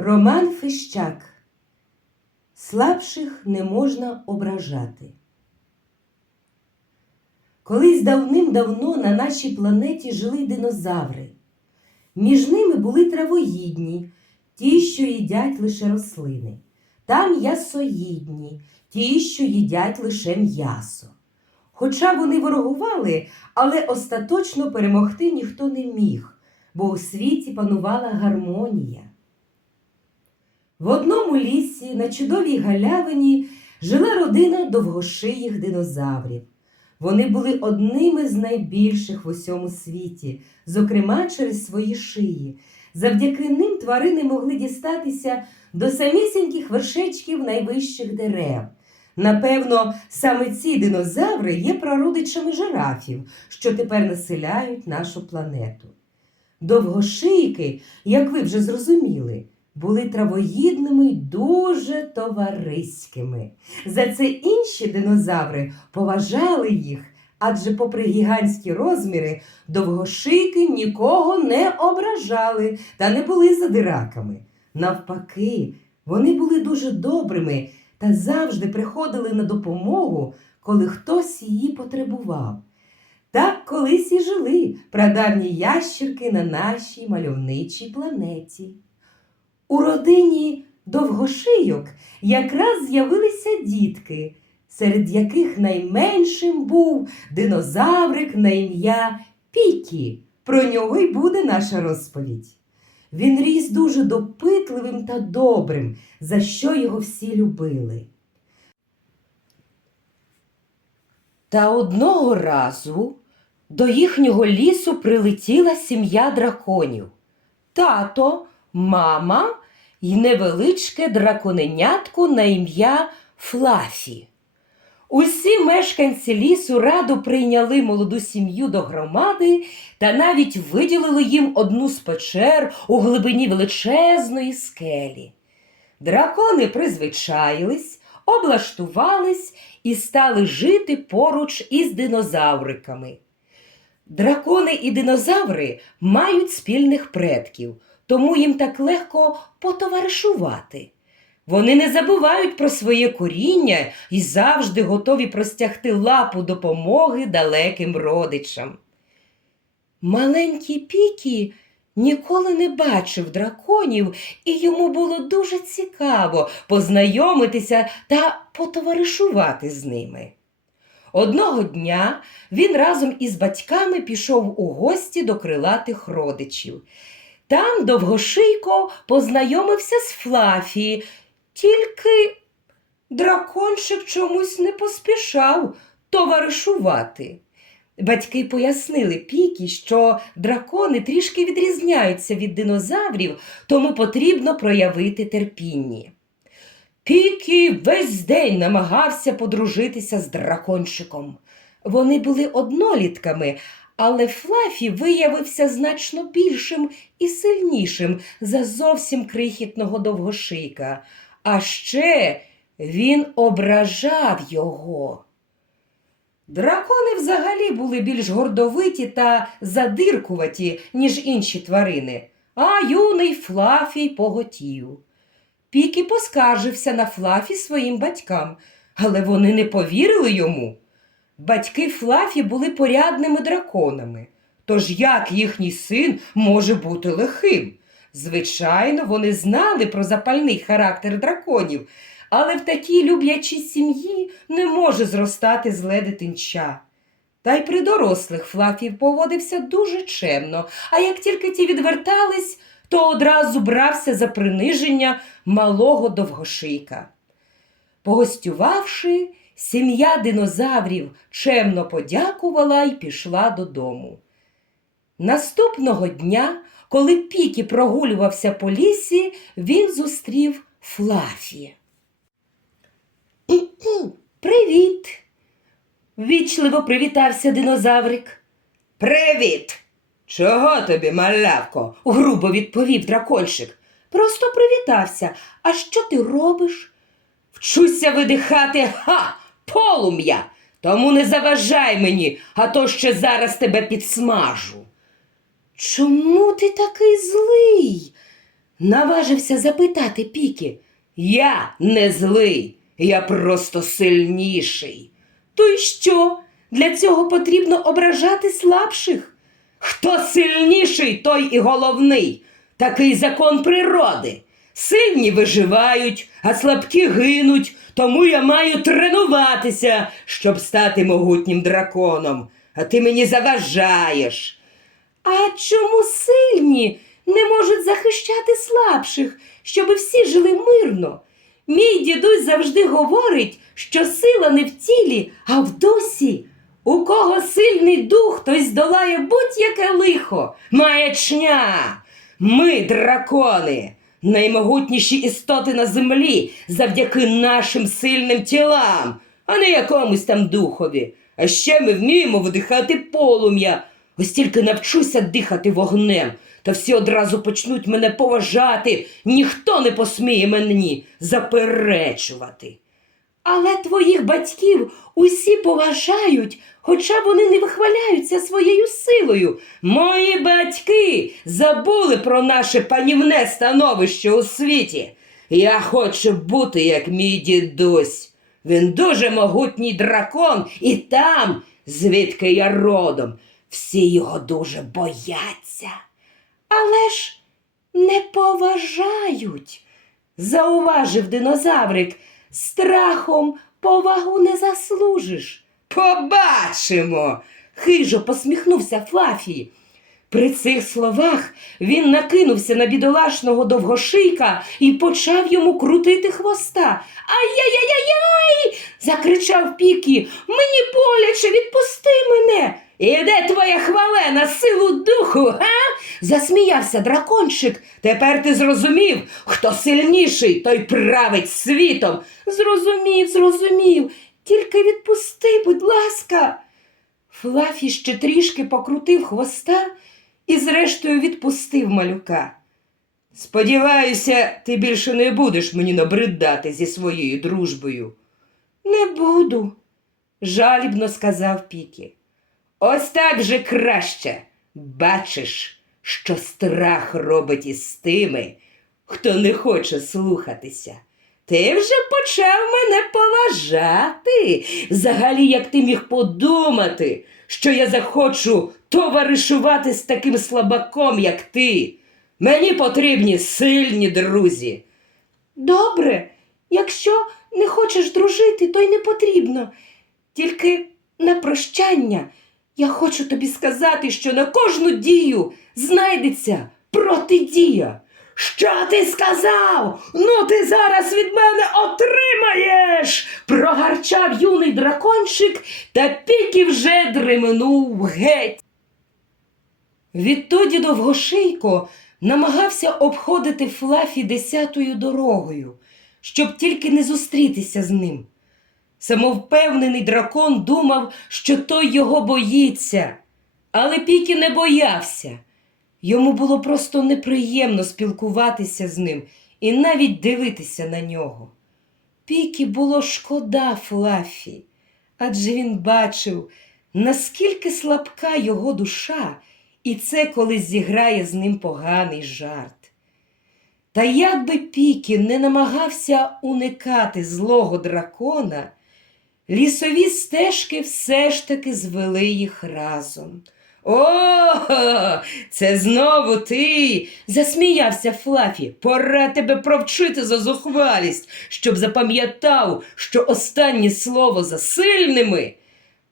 Роман Фищак. Слабших не можна ображати. Колись давним-давно на нашій планеті жили динозаври. Між ними були травоїдні, ті, що їдять лише рослини, та м'ясоїдні, ті, що їдять лише м'ясо. Хоча вони ворогували, але остаточно перемогти ніхто не міг, бо у світі панувала гармонія. В одному лісі на чудовій галявині жила родина довгошиїх динозаврів. Вони були одними з найбільших в усьому світі, зокрема через свої шиї. Завдяки ним тварини могли дістатися до самісіньких вершечків найвищих дерев. Напевно, саме ці динозаври є прародичами жирафів, що тепер населяють нашу планету. Довгошийки, як ви вже зрозуміли, були травоїдними й дуже товариськими. За це інші динозаври поважали їх, адже, попри гігантські розміри, довгошийки нікого не ображали та не були задираками. Навпаки, вони були дуже добрими та завжди приходили на допомогу, коли хтось її потребував. Так колись і жили прадавні ящірки на нашій мальовничій планеті. У родині довгошийок якраз з'явилися дітки, серед яких найменшим був динозаврик на ім'я Пікі. Про нього й буде наша розповідь. Він ріс дуже допитливим та добрим, за що його всі любили. Та одного разу до їхнього лісу прилетіла сім'я драконів. Тато, мама й невеличке драконенятко на ім'я Флафі. Усі мешканці лісу радо прийняли молоду сім'ю до громади та навіть виділили їм одну з печер у глибині величезної скелі. Дракони призвичаїлись, облаштувались і стали жити поруч із динозавриками. Дракони і динозаври мають спільних предків, тому їм так легко потоваришувати. Вони не забувають про своє коріння і завжди готові простягти лапу допомоги далеким родичам. Маленький Пікі ніколи не бачив драконів, і йому було дуже цікаво познайомитися та потоваришувати з ними. Одного дня він разом із батьками пішов у гості до крилатих родичів. Там довгошийко познайомився з Флафі, тільки дракончик чомусь не поспішав товаришувати. Батьки пояснили Пікі, що дракони трішки відрізняються від динозаврів, тому потрібно проявити терпіння. Пікі весь день намагався подружитися з дракончиком. Вони були однолітками, але Флафі виявився значно більшим і сильнішим за зовсім крихітного довгошийка. А ще він ображав його. Дракони взагалі були більш гордовиті та задиркуваті, ніж інші тварини, а юний Флафій поготів. Пікі поскаржився на Флафі своїм батькам, але вони не повірили йому. Батьки Флафі були порядними драконами. Тож як їхній син може бути лихим? Звичайно, вони знали про запальний характер драконів, але в такій люблячій сім'ї не може зростати зле дитинча. Та й при дорослих Флафів поводився дуже чемно, а як тільки ті відвертались, то одразу брався за приниження малого довгошийка. Погостювавши, сім'я динозаврів чемно подякувала і пішла додому. Наступного дня, коли Пікі прогулювався по лісі, він зустрів Флафі. Привіт. Вічливо привітався динозаврик. Привіт. Чого тобі, малявко? грубо відповів дракончик. Просто привітався. А що ти робиш? Вчуся видихати ха, полум'я. Тому не заважай мені, а то ще зараз тебе підсмажу. Чому ти такий злий? Наважився запитати Пікі. Я не злий, я просто сильніший. То й що? Для цього потрібно ображати слабших. Хто сильніший, той і головний. Такий закон природи. Сильні виживають, а слабкі гинуть, тому я маю тренуватися, щоб стати могутнім драконом. А ти мені заважаєш. А чому сильні не можуть захищати слабших, щоб всі жили мирно? Мій дідусь завжди говорить, що сила не в тілі, а в дусі. У кого сильний дух, той здолає будь-яке лихо, маячня. Ми, дракони, наймогутніші істоти на землі завдяки нашим сильним тілам, а не якомусь там духові. А ще ми вміємо вдихати полум'я. Ось тільки навчуся дихати вогнем, та всі одразу почнуть мене поважати, ніхто не посміє мені заперечувати. Але твоїх батьків усі поважають, хоча вони не вихваляються своєю силою. Мої батьки забули про наше панівне становище у світі. Я хочу бути як мій дідусь. Він дуже могутній дракон, і там, звідки я родом, всі його дуже бояться. Але ж не поважають, зауважив динозаврик. Страхом повагу не заслужиш. Побачимо. хижо посміхнувся Флафі. При цих словах він накинувся на бідолашного довгошийка і почав йому крутити хвоста. Ай-яй-яй-яй! закричав Пікі. Мені боляче, відпусти мене. І де твоя хвалена силу духу, га? засміявся дракончик. Тепер ти зрозумів, хто сильніший, той править світом. Зрозумів, зрозумів. Тільки відпусти, будь ласка. Флафі ще трішки покрутив хвоста і зрештою відпустив малюка. Сподіваюся, ти більше не будеш мені набридати зі своєю дружбою. Не буду, жалібно сказав Пікі. Ось так же краще. Бачиш, що страх робить із тими, хто не хоче слухатися. Ти вже почав мене поважати. Взагалі, як ти міг подумати, що я захочу товаришувати з таким слабаком, як ти. Мені потрібні сильні друзі. Добре, якщо не хочеш дружити, то й не потрібно. Тільки на прощання я хочу тобі сказати, що на кожну дію знайдеться протидія. Що ти сказав? Ну ти зараз від мене отримаєш. прогарчав юний дракончик, та піки вже дременув геть. Відтоді довгошийко намагався обходити Флафі десятою дорогою, щоб тільки не зустрітися з ним. Самовпевнений дракон думав, що той його боїться, але Пікі не боявся. Йому було просто неприємно спілкуватися з ним і навіть дивитися на нього. Пікі було шкода Флафі, адже він бачив, наскільки слабка його душа, і це колись зіграє з ним поганий жарт. Та як би Пікі не намагався уникати злого дракона, лісові стежки все ж таки звели їх разом. О, це знову ти. засміявся Флафі. Пора тебе провчити за зухвалість, щоб запам'ятав, що останнє слово за сильними.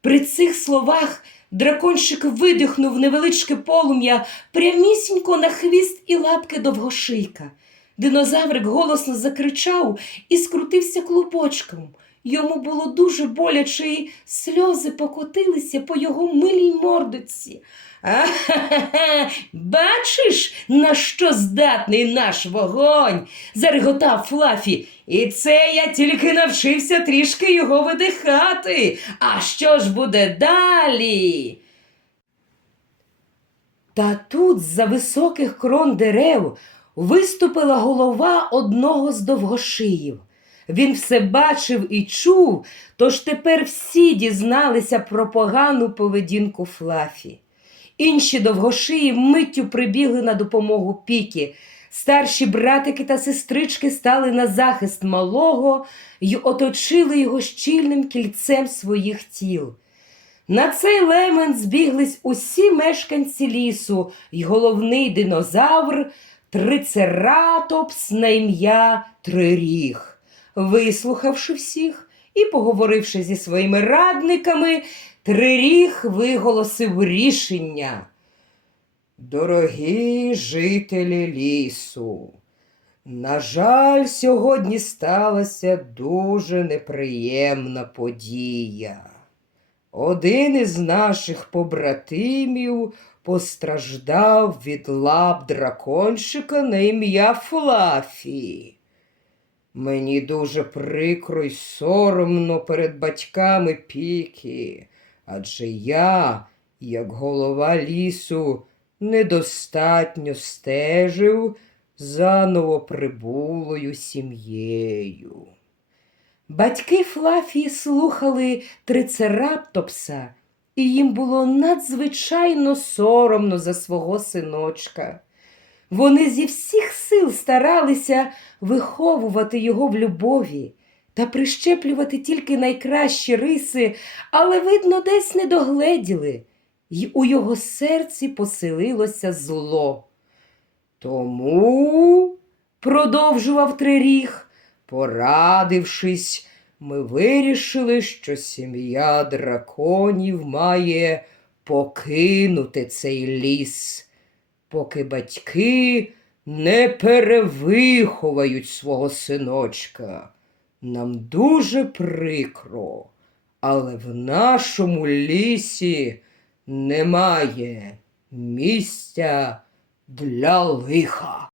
При цих словах дракончик видихнув невеличке полум'я прямісінько на хвіст і лапки довгошийка. Динозаврик голосно закричав і скрутився клубочком. Йому було дуже боляче, і сльози покотилися по його милій мордиці. «Ахахаха! Бачиш, на що здатний наш вогонь? зареготав Флафі. І це я тільки навчився трішки його видихати. А що ж буде далі? Та тут з-за високих крон дерев виступила голова одного з довгошиїв. Він все бачив і чув, тож тепер всі дізналися про погану поведінку Флафі. Інші довгошиї миттю прибігли на допомогу Пікі. Старші братики та сестрички стали на захист малого й оточили його щільним кільцем своїх тіл. На цей лемент збіглись усі мешканці лісу й головний динозавр Трицератопс на ім'я Триріг. Вислухавши всіх і поговоривши зі своїми радниками, Триріг виголосив рішення. Дорогі жителі лісу, на жаль, сьогодні сталася дуже неприємна подія. Один із наших побратимів постраждав від лап дракончика на ім'я Флафі. Мені дуже прикро й соромно перед батьками Пікі, адже я, як голова лісу, недостатньо стежив за новоприбулою сім'єю. Батьки Флафії слухали трицераптопса, і їм було надзвичайно соромно за свого синочка. Вони зі всіх сил старалися виховувати його в любові та прищеплювати тільки найкращі риси, але, видно, десь не догледіли, й у його серці поселилося зло. Тому, продовжував Триріг, порадившись, ми вирішили, що сім'я драконів має покинути цей ліс, поки батьки не перевиховають свого синочка. Нам дуже прикро, але в нашому лісі немає місця для лиха.